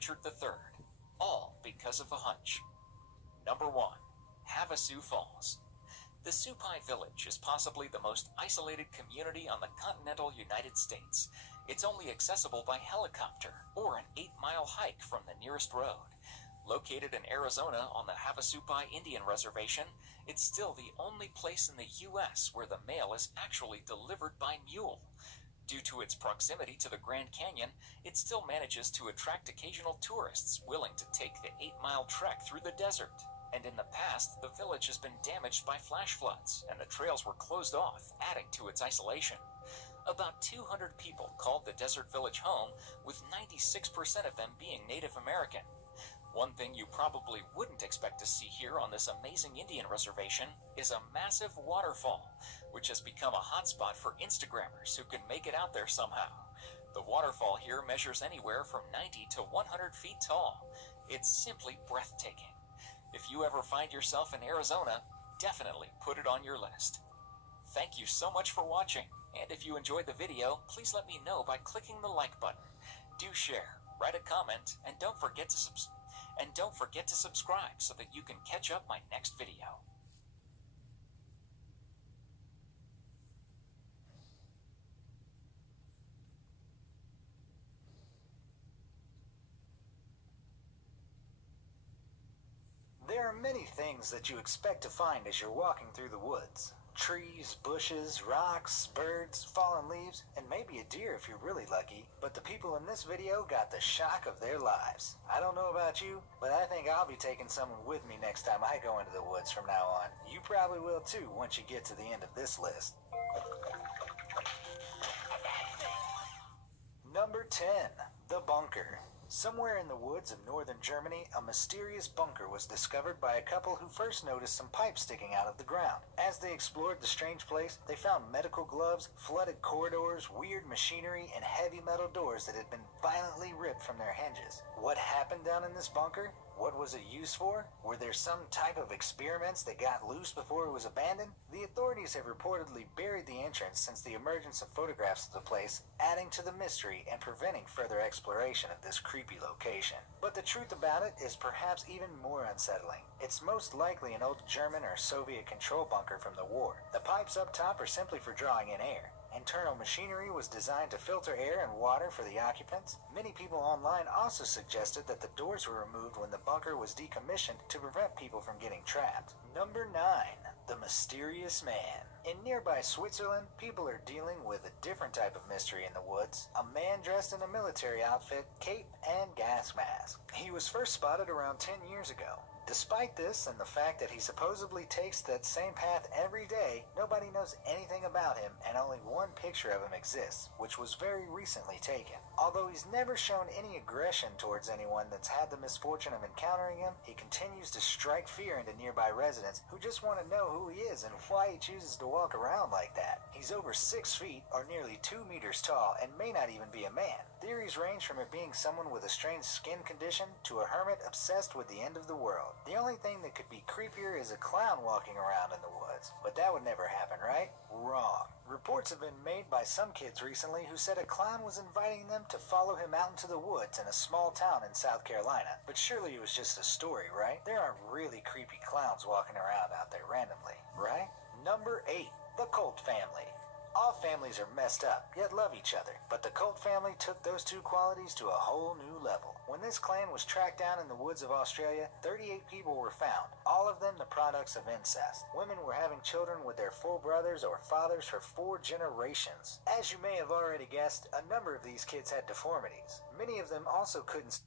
Richard III, all because of a hunch. Number 1. Havasu Falls. The Supai Village is possibly the most isolated community on the continental United States. It's only accessible by helicopter or an 8-mile hike from the nearest road. Located in Arizona on the Havasupai Indian Reservation, it's still the only place in the U.S. where the mail is actually delivered by mule. Due to its proximity to the Grand Canyon, it still manages to attract occasional tourists willing to take the 8-mile trek through the desert. And in the past, the village has been damaged by flash floods, and the trails were closed off, adding to its isolation. About 200 people called the desert village home, with 96% of them being Native American. One thing you probably wouldn't expect to see here on this amazing Indian reservation is a massive waterfall, which has become a hotspot for Instagrammers who can make it out there somehow. The waterfall here measures anywhere from 90 to 100 feet tall. It's simply breathtaking. If you ever find yourself in Arizona, definitely put it on your list. Thank you so much for watching, and if you enjoyed the video, please let me know by clicking the like button. Do share, write a comment, and don't forget to subscribe so that you can catch up my next video. There are many things that you expect to find as you're walking through the woods. Trees, bushes, rocks, birds, fallen leaves, and maybe a deer if you're really lucky. But the people in this video got the shock of their lives. I don't know about you, but I think I'll be taking someone with me next time I go into the woods from now on. You probably will too once you get to the end of this list. Number 10. The Bunker. Somewhere in the woods of northern Germany, a mysterious bunker was discovered by a couple who first noticed some pipes sticking out of the ground. As they explored the strange place, they found medical gloves, flooded corridors, weird machinery, and heavy metal doors that had been violently ripped from their hinges. What happened down in this bunker? What was it used for? Were there some type of experiments that got loose before it was abandoned? The authorities have reportedly buried the entrance since the emergence of photographs of the place, adding to the mystery and preventing further exploration of this creepy location. But the truth about it is perhaps even more unsettling. It's most likely an old German or Soviet control bunker from the war. The pipes up top are simply for drawing in air. Internal machinery was designed to filter air and water for the occupants. Many people online also suggested that the doors were removed when the bunker was decommissioned to prevent people from getting trapped. Number 9. The Mysterious Man. In nearby Switzerland, people are dealing with a different type of mystery in the woods. A man dressed in a military outfit, cape, and gas mask. He was first spotted around 10 years ago. Despite this and the fact that he supposedly takes that same path every day, nobody knows anything about him and only one picture of him exists, which was very recently taken. Although he's never shown any aggression towards anyone that's had the misfortune of encountering him, he continues to strike fear into nearby residents who just want to know who he is and why he chooses to walk around like that. He's over 6 feet or nearly 2 meters tall and may not even be a man. Theories range from it being someone with a strange skin condition to a hermit obsessed with the end of the world. The only thing that could be creepier is a clown walking around in the woods, but that would never happen, right? Wrong. Reports have been made by some kids recently who said a clown was inviting them to follow him out into the woods in a small town in South Carolina. But surely it was just a story, right? There aren't really creepy clowns walking around out there randomly, right? Number 8. The Colt Family. All families are messed up, yet love each other. But the Colt family took those two qualities to a whole new level. When this clan was tracked down in the woods of Australia, 38 people were found, all of them the products of incest. Women were having children with their full brothers or fathers for 4 generations. As you may have already guessed, a number of these kids had deformities. Many of them also couldn't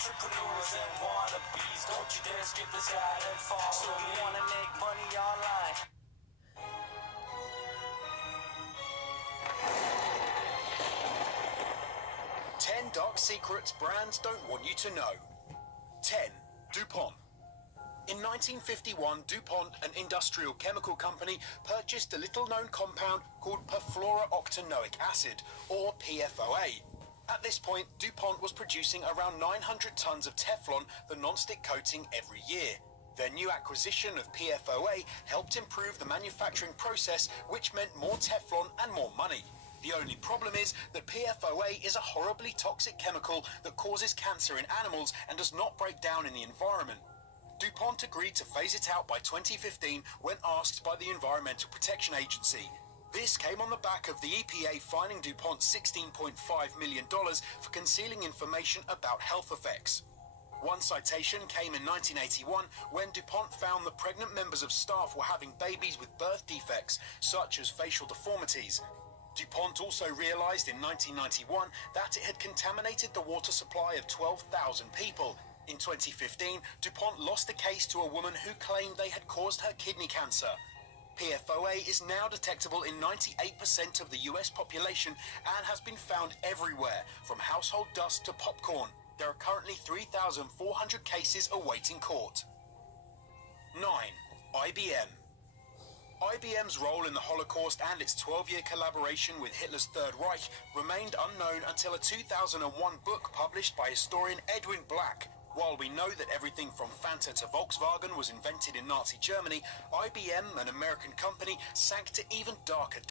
Entrepreneurs and wannabes, don't you dare skip this ad and follow. So you wanna make money online? 10 dark secrets brands don't want you to know. 10. DuPont. In 1951, DuPont, an industrial chemical company, purchased a little-known compound called perfluorooctanoic acid, or PFOA. At this point, DuPont was producing around 900 tons of Teflon, the non-stick coating, every year. Their new acquisition of PFOA helped improve the manufacturing process, which meant more Teflon and more money. The only problem is that PFOA is a horribly toxic chemical that causes cancer in animals and does not break down in the environment. DuPont agreed to phase it out by 2015 when asked by the Environmental Protection Agency. This came on the back of the EPA fining DuPont $16.5 million for concealing information about health effects. One citation came in 1981 when DuPont found that pregnant members of staff were having babies with birth defects, such as facial deformities. DuPont also realized in 1991 that it had contaminated the water supply of 12,000 people. In 2015, DuPont lost a case to a woman who claimed they had caused her kidney cancer. PFOA is now detectable in 98% of the US population and has been found everywhere, from household dust to popcorn. There are currently 3,400 cases awaiting court. 9. IBM. IBM's role in the Holocaust and its 12-year collaboration with Hitler's Third Reich remained unknown until a 2001 book published by historian Edwin Black. While we know that everything from Fanta to Volkswagen was invented in Nazi Germany, IBM, an American company, sank to even darker